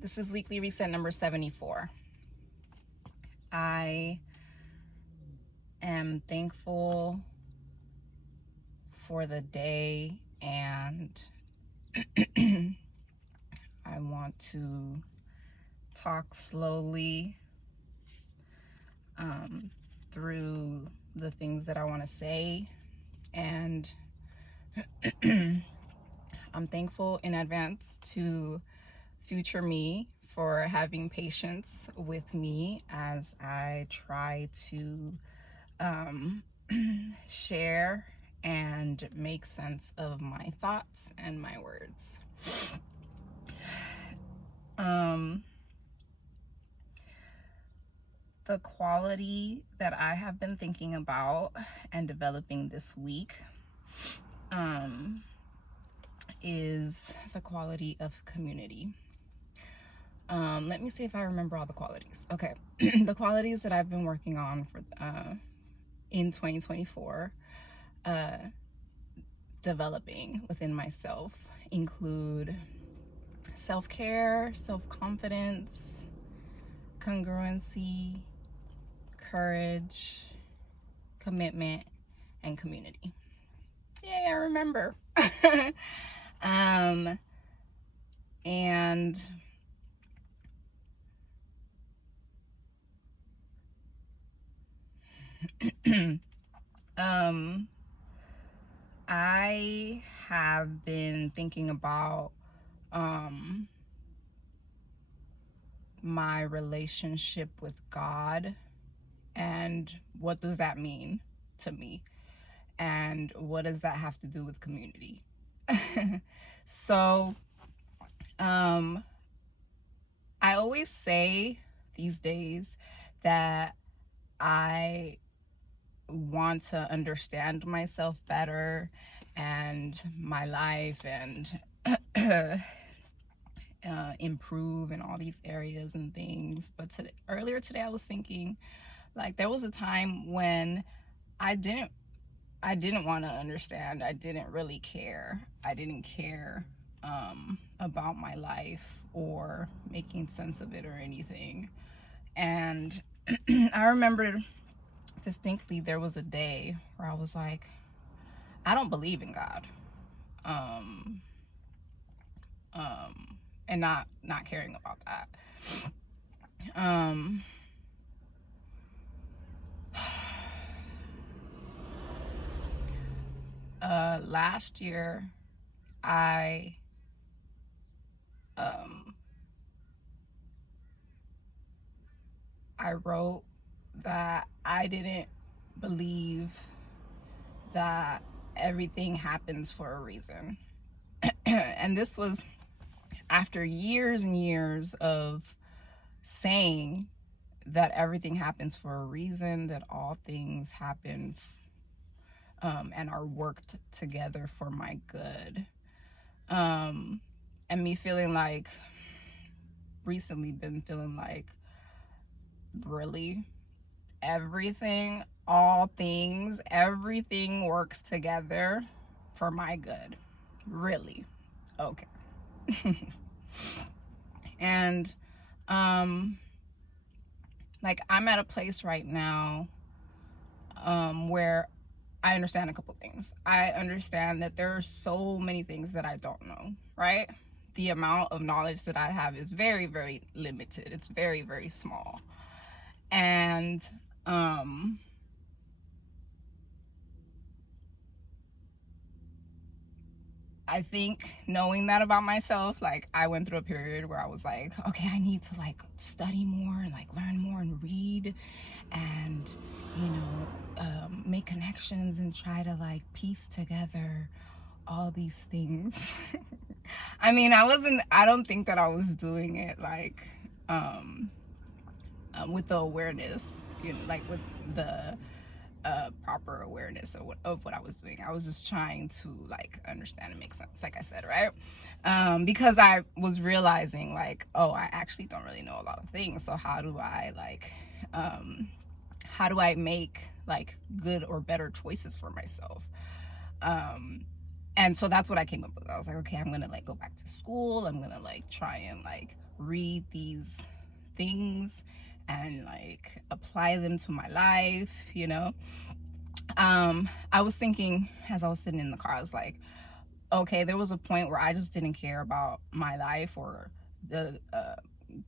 This is weekly reset number 74. I am thankful for the day, and I want to talk slowly through the things that I want to say. And I'm thankful in advance to future me for having patience with me as I try to share and make sense of my thoughts and my words. The quality that I have been thinking about and developing this week is the quality of community. Let me see if I remember all the qualities. Okay. The qualities that I've been working on for in 2024, developing within myself, include self-care, self-confidence, congruency, courage, commitment, and community. Yay, I remember. And I have been thinking about my relationship with God and what does that mean to me, and what does that have to do with community. So I always say these days that I want to understand myself better and my life and improve in all these areas and things. But earlier today I was thinking, like, there was a time when I didn't want to understand. I didn't really care. I didn't care about my life or making sense of it or anything. And I remember distinctly there was a day where I was like, I don't believe in God. And not caring about that. Last year I wrote that I didn't believe that everything happens for a reason. And this was after years and years of saying that everything happens for a reason, that all things happen and are worked together for my good. And me feeling like, recently been feeling like, really, everything, all things, everything works together for my good? Really? Okay. And like, I'm at a place right now where I understand a couple things. I understand that there are so many things that I don't know, right? The amount of knowledge that I have is very, very limited. It's very, very small. And I think knowing that about myself, like, I went through a period where I was like, okay, I need to like study more and like learn more and read and, you know, make connections and try to like piece together all these things. I mean, I don't think that I was doing it like with the awareness, you know, like with the proper awareness of what I was doing. I was just trying to like understand and make sense, like I said, right? Because I was realizing like, oh, I actually don't really know a lot of things. So how do I make like good or better choices for myself? And so that's what I came up with. I was like, okay, I'm gonna like go back to school. I'm gonna like try and like read these things and like apply them to my life, you know. I was thinking as I was sitting in the car, I was like, okay, there was a point where I just didn't care about my life or the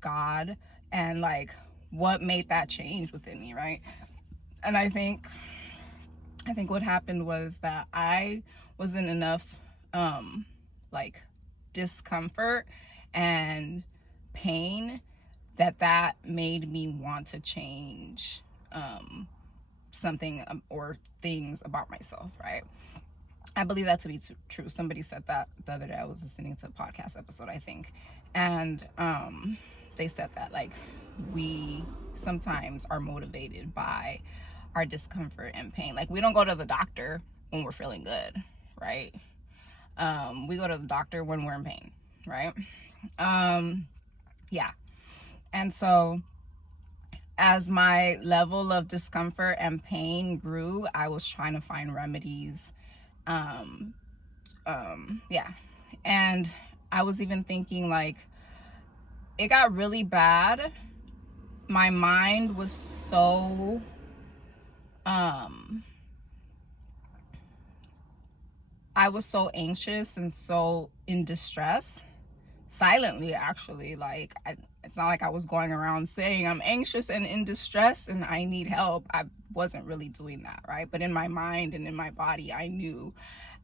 God, and like what made that change within me, right? And I think what happened was that I was in enough like discomfort and pain that made me want to change something or things about myself, right? I believe that to be true. Somebody said that the other day. I was listening to a podcast episode, I think, and they said that like we sometimes are motivated by our discomfort and pain. Like we don't go to the doctor when we're feeling good, right? We go to the doctor when we're in pain, right? Yeah. And so as my level of discomfort and pain grew, I was trying to find remedies. Um, yeah. And I was even thinking like it got really bad. My mind was so I was so anxious and so in distress, silently actually. Like it's not like I was going around saying I'm anxious and in distress and I need help. I wasn't really doing that, right? But in my mind and in my body, I knew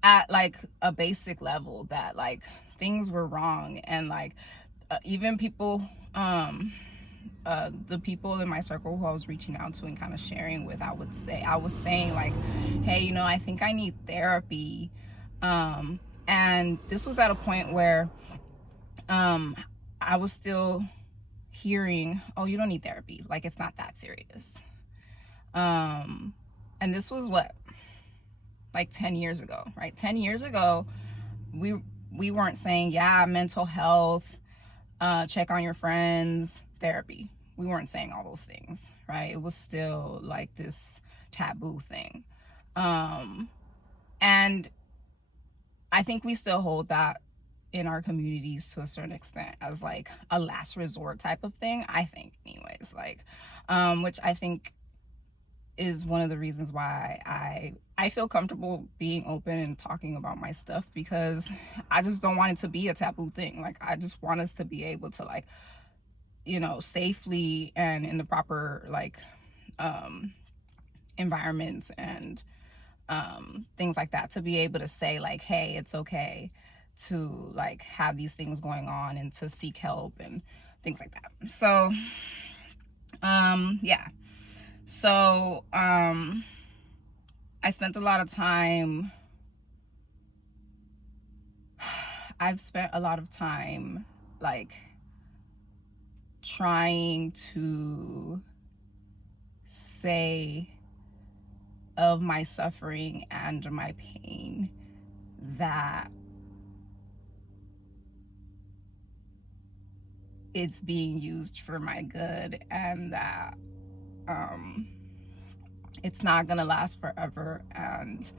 at like a basic level that like things were wrong. And like even people the people in my circle who I was reaching out to and kind of sharing with, I was saying like, hey, you know, I think I need therapy. And this was at a point where I was still hearing, oh, you don't need therapy, like it's not that serious. And this was what, like 10 years ago, right? 10 years ago, we we weren't saying, yeah, mental health, check on your friends, therapy. We weren't saying all those things, right? It was still like this taboo thing. And I think we still hold that in our communities to a certain extent as like a last resort type of thing, I think, anyways. Like, which I think is one of the reasons why I feel comfortable being open and talking about my stuff, because I just don't want it to be a taboo thing. Like I just want us to be able to like, you know, safely and in the proper like environments and things like that, to be able to say like, hey, it's okay to like have these things going on and to seek help and things like that. So yeah. So I spent a lot of time I've spent a lot of time like trying to say of my suffering and my pain that it's being used for my good, and that it's not gonna last forever, and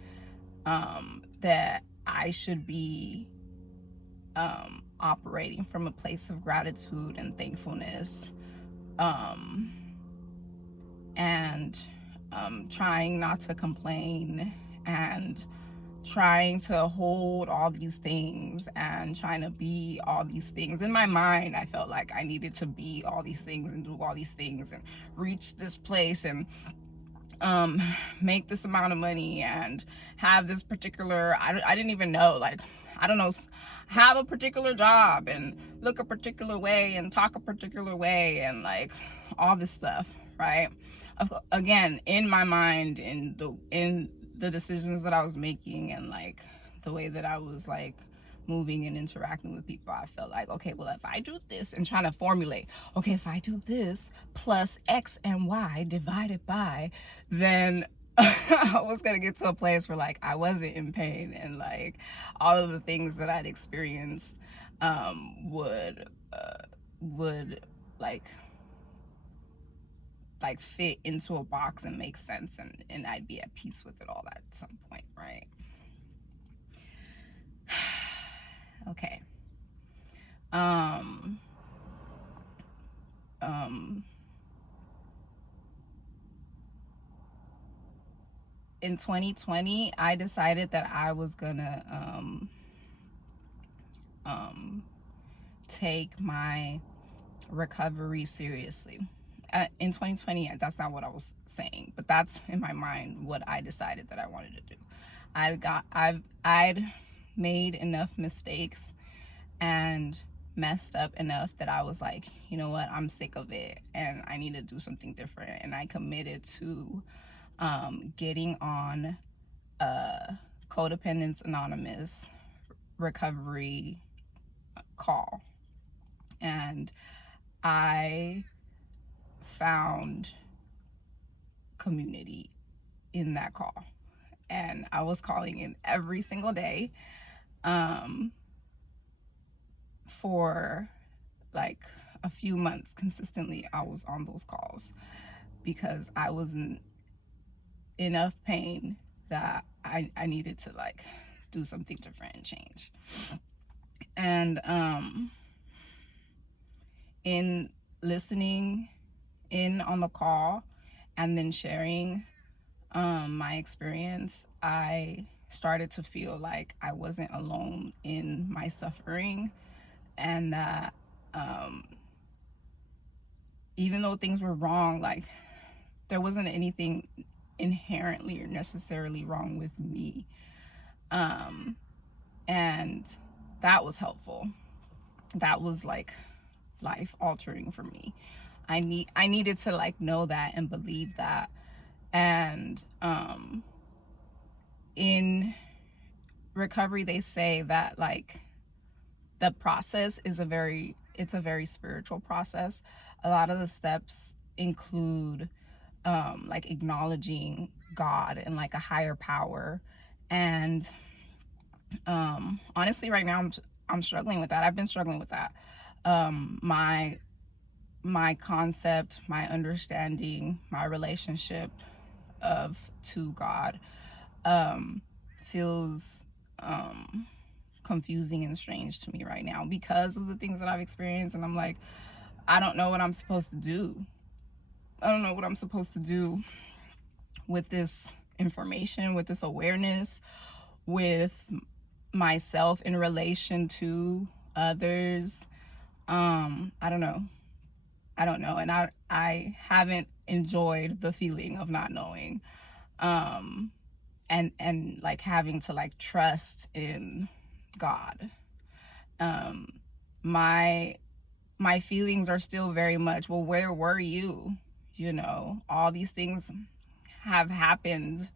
that I should be operating from a place of gratitude and thankfulness, and trying not to complain, and trying to hold all these things and trying to be all these things. In my mind, I felt like I needed to be all these things and do all these things and reach this place and make this amount of money and have this particular, I didn't even know, like, I don't know, have a particular job and look a particular way and talk a particular way and like all this stuff, right? Again, in my mind, in the decisions that I was making and like the way that I was like moving and interacting with people, I felt like, okay, well, if I do this, and trying to formulate, okay, if I do this plus X and Y divided by, then I was gonna get to a place where like I wasn't in pain, and like all of the things that I'd experienced would like fit into a box and make sense, and I'd be at peace with it all at some point, right? Okay. Um, um, in 2020, I decided that I was gonna take my recovery seriously. In 2020, that's not what I was saying, but that's in my mind what I decided that I wanted to do. I'd made enough mistakes and messed up enough that I was like, you know what, I'm sick of it and I need to do something different. And I committed to getting on a Codependence Anonymous recovery call. And I found community in that call. And I was calling in every single day for like a few months consistently. I was on those calls because I was in enough pain that I needed to like do something different and change. And in listening in on the call and then sharing my experience, I started to feel like I wasn't alone in my suffering, and that even though things were wrong, like there wasn't anything inherently or necessarily wrong with me. And that was helpful. That was like life altering for me. I needed to like know that and believe that. And in recovery they say that like the process is it's a very spiritual process. A lot of the steps include like acknowledging God and like a higher power. And honestly right now I'm struggling with that. I've been struggling with that. My concept, my understanding, my relationship of to God feels confusing and strange to me right now because of the things that I've experienced. And I'm like, I don't know what I'm supposed to do. I don't know what I'm supposed to do with this information, with this awareness, with myself in relation to others. I don't know. I don't know. And I haven't enjoyed the feeling of not knowing. And like having to like trust in God. My my feelings are still very much, well, where were you? You know, all these things have happened,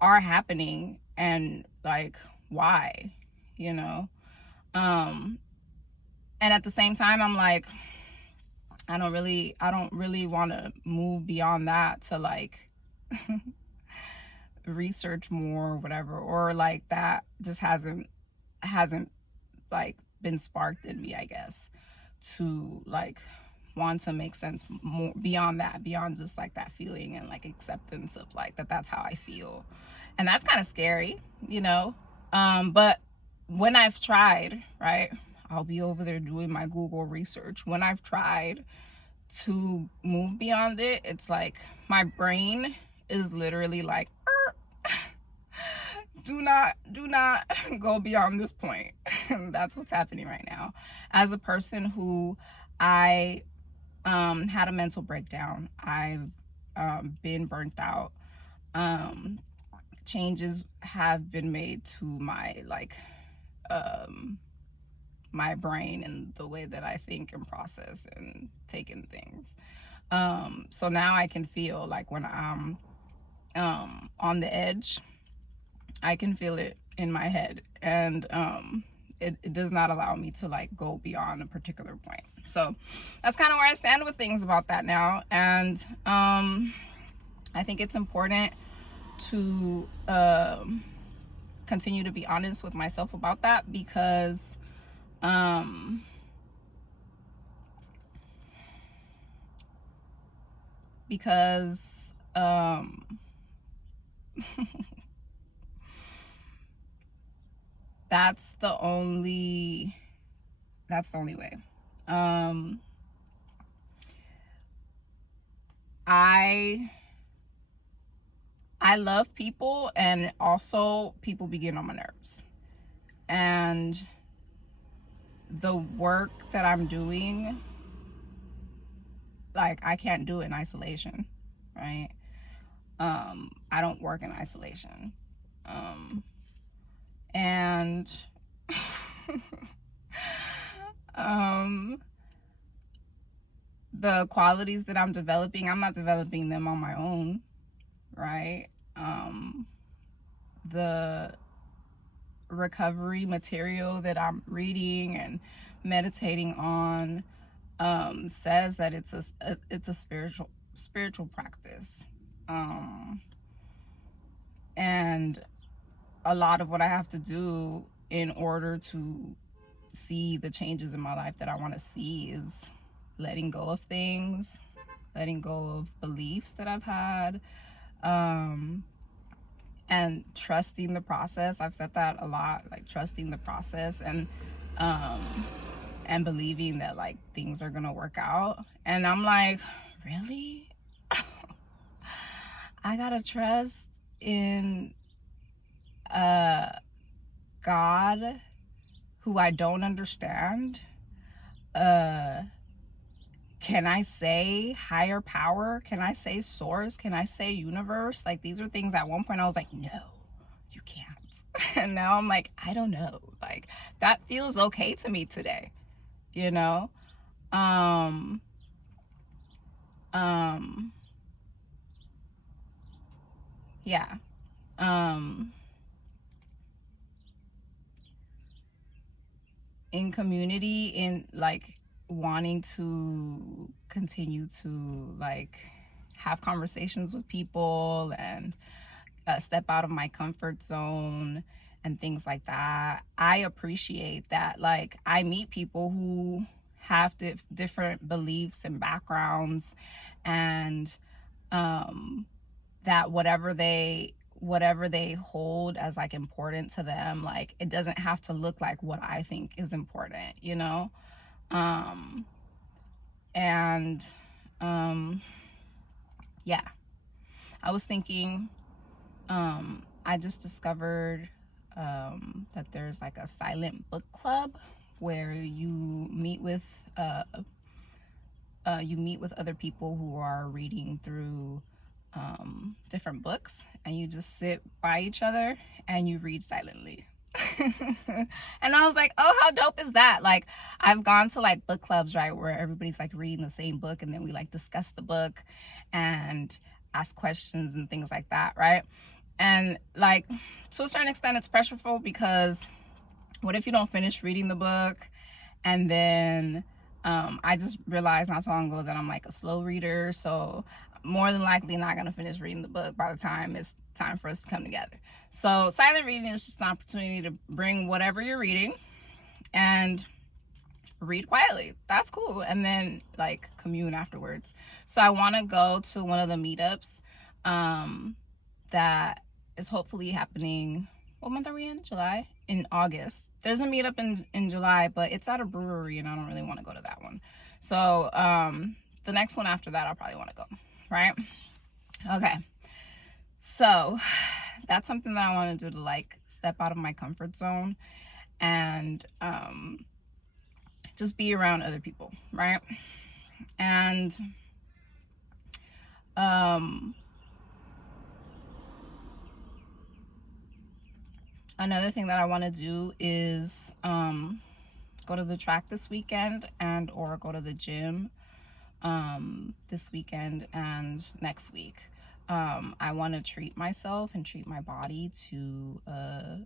are happening, and like why? You know? And at the same time I'm like, I don't really want to move beyond that to like research more or whatever, or like that just hasn't like been sparked in me, I guess, to like want to make sense more beyond that, beyond just like that feeling and like acceptance of like that's how I feel. And that's kind of scary, you know. But when I've tried, right, I'll be over there doing my Google research. When I've tried to move beyond it, it's like my brain is literally like, do not go beyond this point. And that's what's happening right now. As a person who I had a mental breakdown, I've been burnt out. Changes have been made to my like my brain and the way that I think and process and take in things. So now I can feel like when I'm on the edge, I can feel it in my head, and it does not allow me to like go beyond a particular point. So that's kind of where I stand with things about that now. And I think it's important to continue to be honest with myself about that, because because that's the only way. um I love people, and also people begin on my nerves. And the work that I'm doing, like, I can't do it in isolation, right? I don't work in isolation. And um the qualities that I'm developing, I'm not developing them on my own, right? The recovery material that I'm reading and meditating on says that it's a spiritual practice, and a lot of what I have to do in order to see the changes in my life that I want to see is letting go of things, letting go of beliefs that I've had, um, and trusting the process. I've said that a lot, like trusting the process, um, and believing that like things are gonna work out. And I'm like, really? I gotta trust in God who I don't understand? Uh, can I say higher power? Can I say source? Can I say universe? Like, these are things at one point I was like, no, you can't. And now I'm like, I don't know. Like, that feels okay to me today, you know? Um, um, yeah. Um, in community, in like wanting to continue to like have conversations with people and step out of my comfort zone and things like that. I appreciate that. Like, I meet people who have different beliefs and backgrounds, and that whatever they hold as like important to them, like it doesn't have to look like what I think is important, you know? Um and yeah, I was thinking, I just discovered that there's like a silent book club where you meet with other people who are reading through different books, and you just sit by each other and you read silently. And I was like, oh, how dope is that? Like, I've gone to like book clubs, right, where everybody's like reading the same book, and then we like discuss the book and ask questions and things like that, right? And like, to a certain extent it's pressureful, because what if you don't finish reading the book? And then I just realized not so long ago that I'm like a slow reader, so more than likely not gonna finish reading the book by the time it's time for us to come together. So silent reading is just an opportunity to bring whatever you're reading and read quietly. That's cool. And then like commune afterwards. So I want to go to one of the meetups that is hopefully happening. What month are we in? July? In August. There's a meetup in July, but it's at a brewery and I don't really want to go to that one. So the next one after that I'll probably want to go, right? Okay. So that's something that I want to do, to like step out of my comfort zone and just be around other people, right? And another thing that I want to do is go to the track this weekend, and or go to the gym this weekend and next week. I want to treat myself and treat my body to a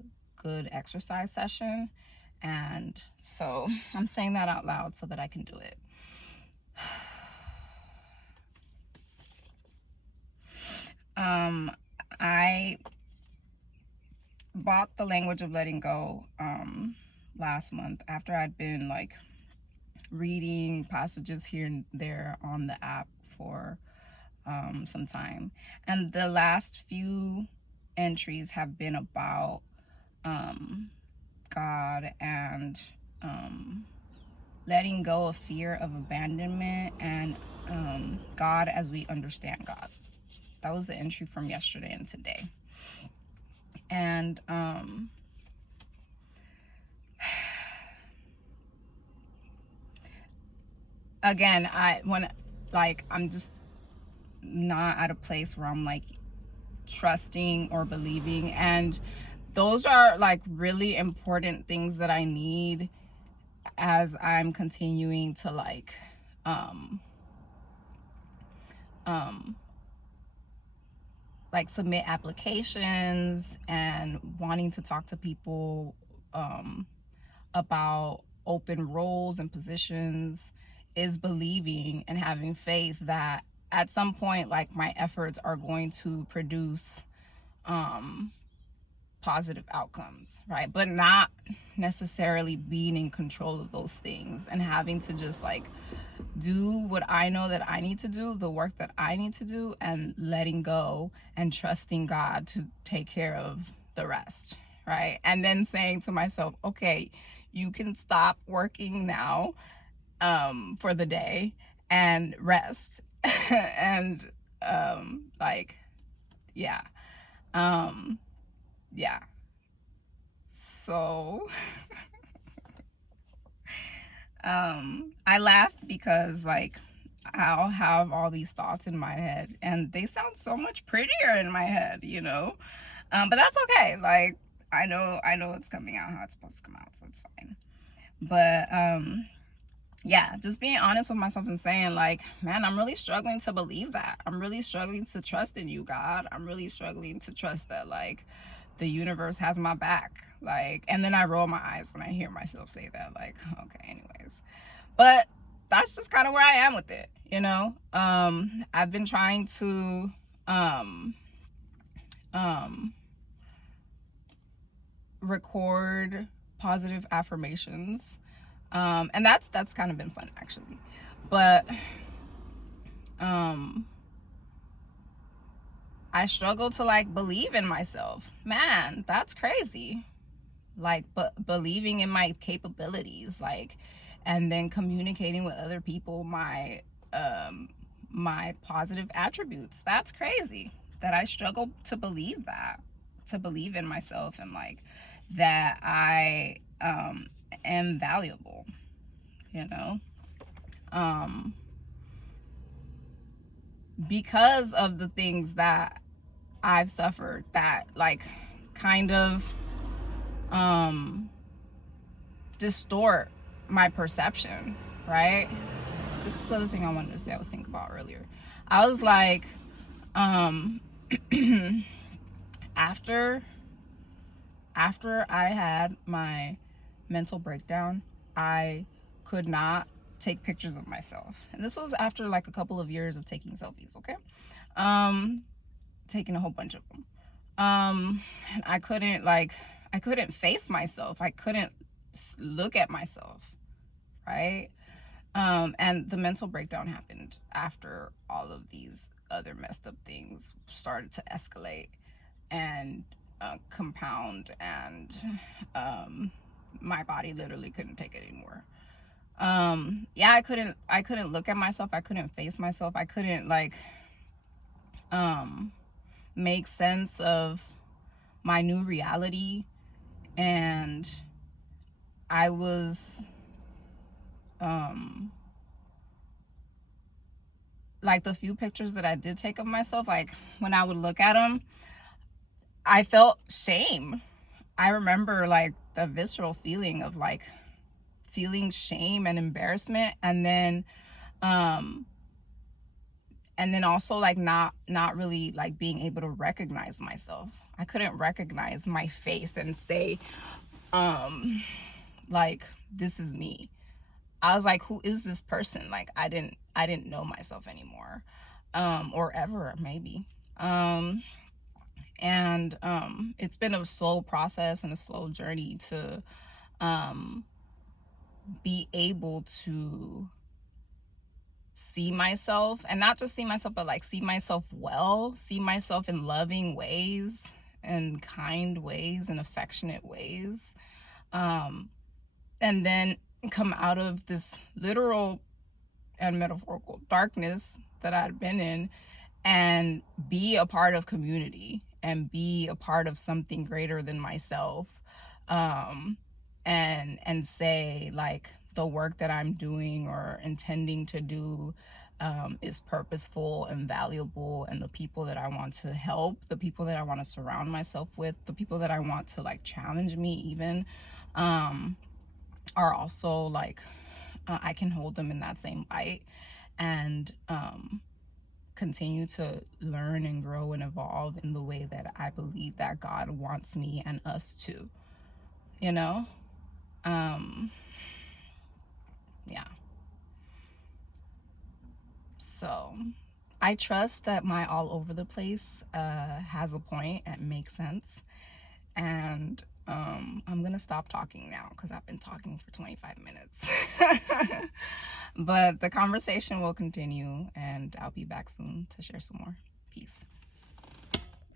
good exercise session, and so I'm saying that out loud so that I can do it. I bought The Language of Letting Go last month, after I'd been like reading passages here and there on the app for some time. And the last few entries have been about God and letting go of fear of abandonment and God as we understand God. That was the entry from yesterday and today. And again, I'm just not at a place where I'm like trusting or believing, and those are like really important things that I need as I'm continuing to like submit applications and wanting to talk to people about open roles and positions, is believing and having faith that at some point, like, my efforts are going to produce positive outcomes, right? But not necessarily being in control of those things and having to just like do what I know that I need to do, the work that I need to do, and letting go and trusting God to take care of the rest, right? And then saying to myself, okay, you can stop working now for the day and rest. And like, yeah. Yeah. So I laugh because like I'll have all these thoughts in my head and they sound so much prettier in my head, you know. But that's okay. Like I know it's coming out how it's supposed to come out, so it's fine. But yeah, just being honest with myself and saying like, man, I'm really struggling to believe that. I'm really struggling to trust in you, God. I'm really struggling to trust that like the universe has my back. Like, and then I roll my eyes when I hear myself say that, like, okay, anyways. But that's just kind of where I am with it, you know. I've been trying to record positive affirmations, and that's kind of been fun actually. But I struggle to like believe in myself. Man, that's crazy. Like, but believing in my capabilities, like, and then communicating with other people my positive attributes. That's crazy that I struggle to believe that, to believe in myself and like that I am valuable, you know. Because of the things that I've suffered that like kind of distort my perception, right? This is the other thing I wanted to say I was thinking about earlier. I was like, after I had my mental breakdown, I could not take pictures of myself. And this was after like a couple of years of taking selfies, okay? Taking a whole bunch of them. And I couldn't face myself. I couldn't look at myself, right? And the mental breakdown happened after all of these other messed up things started to escalate and compound, and my body literally couldn't take it anymore. Yeah, I couldn't look at myself. I couldn't face myself. I couldn't like make sense of my new reality, and I was like, the few pictures that I did take of myself, like when I would look at them, I felt shame. I remember like the visceral feeling of like feeling shame and embarrassment, and then also like not really like being able to recognize myself. I couldn't recognize my face and say like, this is me. I was like, who is this person? Like I didn't know myself anymore, or ever maybe. And it's been a slow process and a slow journey to be able to see myself, and not just see myself, but like see myself well, see myself in loving ways and kind ways and affectionate ways. um, and then come out of this literal and metaphorical darkness that I'd been in and be a part of community and be a part of something greater than myself, um, and say like the work that I'm doing or intending to do is purposeful and valuable, and the people that I want to help, the people that I want to surround myself with, the people that I want to like challenge me even, um, are also like I can hold them in that same light, and continue to learn and grow and evolve in the way that I believe that God wants me and us to, you know? Um, yeah. So I trust that my all over the place has a point and makes sense. And I'm gonna stop talking now because I've been talking for 25 minutes. But the conversation will continue, and I'll be back soon to share some more. Peace.